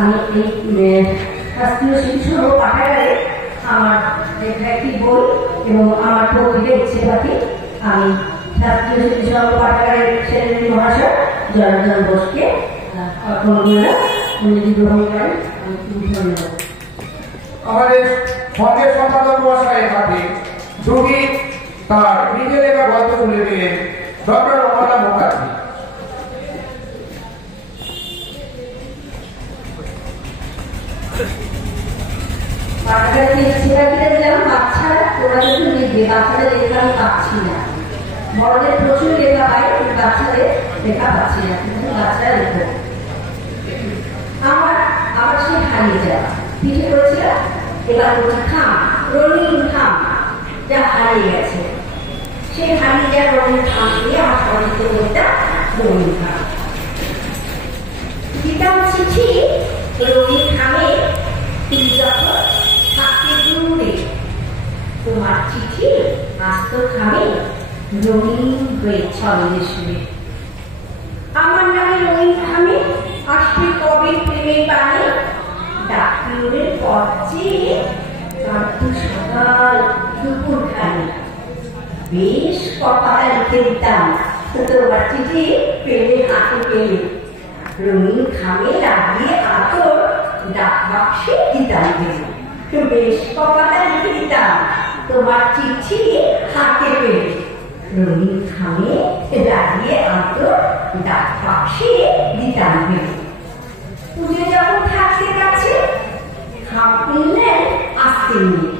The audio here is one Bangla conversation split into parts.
আমি এই শাস্ত্রীয় শিশু পাঠাগারে আমার একটি বই এবং আমার পত্রিকা ইচ্ছে পাখি আমি শাস্ত্রীয় শিশু পাঠাগারের সেক্রেটারি মহাশয় জনার্দন বোসকে গ্রহণ করেন। ধন্যবাদ। আমাদের সঙ্গে সম্পাদক মহাশয়ের হাতে যোগী তার নিজে লেখা গল্প তুলে দিলেন ডক্টর রমনা মুখার্জি। বড়দের প্রচুর লেখা হয়, বাচ্চাদের লেখা পাচ্ছি না, কিন্তু বাচ্চারা লেখো। আমার সেই হারিয়ে যাওয়া পিঠে করেছিল এবার বলছি থাম, রঙিন থাম, যা হারিয়ে গেছে। সেই হারিয়ে যাওয়া রঙিন থাম দিয়ে আমার সমাজিত বইটা রঙিন থাম। দিতাম চিঠি রঙিন থামে, তুমি যখন থাকতে দূরে, তোমার চিঠি আসতো থামে রঙিন হয়ে ছড়িয়ে শুনে। আমার নামে রঙিন থামে আসবে কবে প্রেমের বাণী, ডাক্তারের পথ চেয়ে কাঁদতো সকাল দুপুর খানি। বেশ কপালে লিখে দিতাম তোমার চিঠি পেলে হাতে পেলে, রঙিন খামে লাগিয়ে আতর ডাক বাক্সে দিতাম পেলে। বেশ কপালে লিখে দিতাম তোমার চিঠি হাতে পেলে, রঙিন খামে লাগিয়ে আতর ডাক বাক্সে দিতাম পেলে। পুজো যখন থাকতে কাছে খাম কিনলেন আসতে নিয়ে,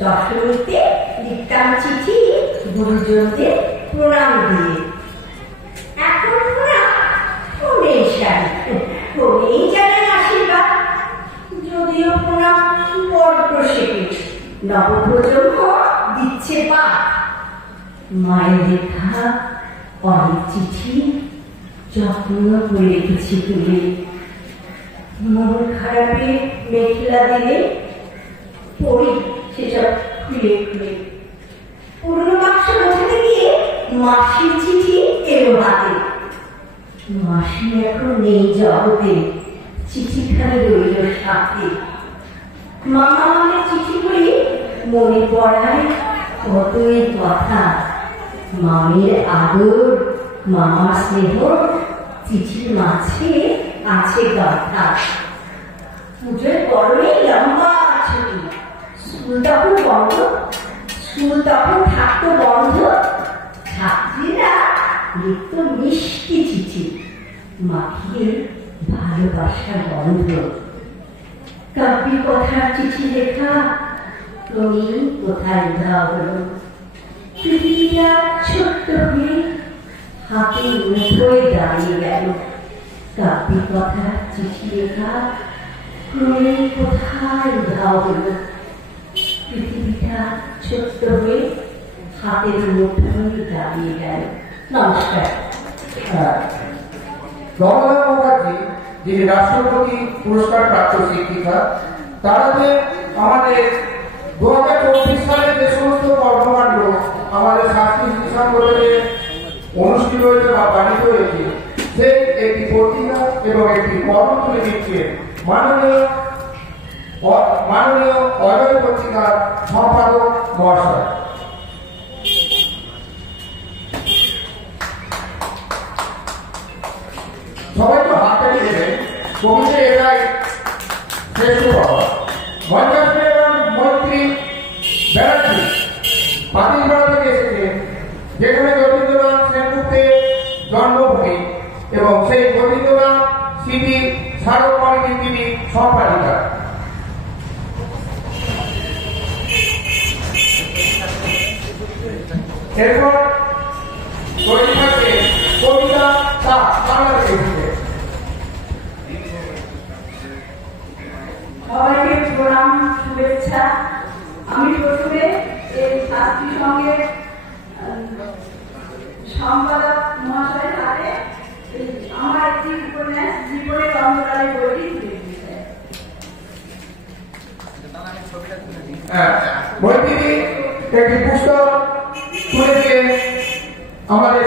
দশমীতে লিখতাম চিঠি গুরুজনদের প্রণাম দিয়ে। এখন প্রণাম ফোনেই সারি, ফোনেই জানান আশীর্বাদ, যদিও প্রণাম বড্ড শেখে, নবপ্রজন্ম দিচ্ছে পা। মায়ের লেখা অনেক চিঠি যত্ন করে রেখেছি তুলে, মন খারাপে মেঘলা দিলে পড়ি সেসব খুলে খুলে। পুরনো বাক্স গোছাতে গিয়ে মাসির চিঠি এলো হাতে, মাসি এখন নেই জগতে, চিঠিখানি রইল সাথে। মামা মানে চিঠি করি মনে পড়ায় কতই কথা, মামের আদর মামার স্নেহ চিঠির মাঝে আছে কথা। পুজোর পরেই লম্বা ছুটি, স্কুল তখন বন্ধ, স্কুল তখন থাকতো বন্ধ। ছাত্রীরা লিখত মিষ্টি চিঠি, মাখিয়ে ভালোবাসার বন্ধ। কাব্যি কথার চিঠি লেখা তুমি কোথায় উধাও হলো, পৃথিবীটা ছোট্ট হয়ে হাতে মুঠোয় দাঁড়িয়ে গেল। কাব্যি কথার চিঠি লেখা তুমি কোথায় উধাও হলো, পৃথিবীটা ছোট্ট হয়ে হাতের মুঠোয় দাঁড়িয়ে গেল। নমস্কার। রমনা মুখার্জি যিনি রাষ্ট্রপতি পুরস্কার প্রাপ্ত শিক্ষিকা, তারাতে আমাদের 2024 সালে যে সমস্ত কর্মকাণ্ড আমাদের শাস্ত্রী শিক্ষা কলেজে অনুষ্ঠিত হয়েছে বা পালিত হয়েছে, সেই একটি পত্রিকা এবং একটি কর্ম তুলে দিচ্ছে মাননীয় অজয় পত্রিকার সম্পাদক মহাশয়। সবাই তো হাত তালি দেবেন, কবিতে এটাই শ্রেষ্ঠ পাওয়া। মন্ত্রী ব্যানার্জি পাতিলপাড়া থেকে এসেছেন, যেখানে যতীন্দ্রনাথ সেনগুপ্তের জন্মভূমি এবং সেই যতীন্দ্রনাথ স্মৃতি স্মারক কমিটির তিনি সম্পাদিকা। এরপর তৈরি থাকবে কবিতা তা বাংলা থেকে। সবাইকে প্রণাম, শুভেচ্ছা। আমি প্রথমে এই ছাত্রী সঙ্গে সম্পাদক মহাশয়ের হাতে আমার একটি উপন্যাস জীবনের অন্ধকারে বইটি তুলে দিতে বইটি একটি পুস্তক তুলে দিয়ে আমাদের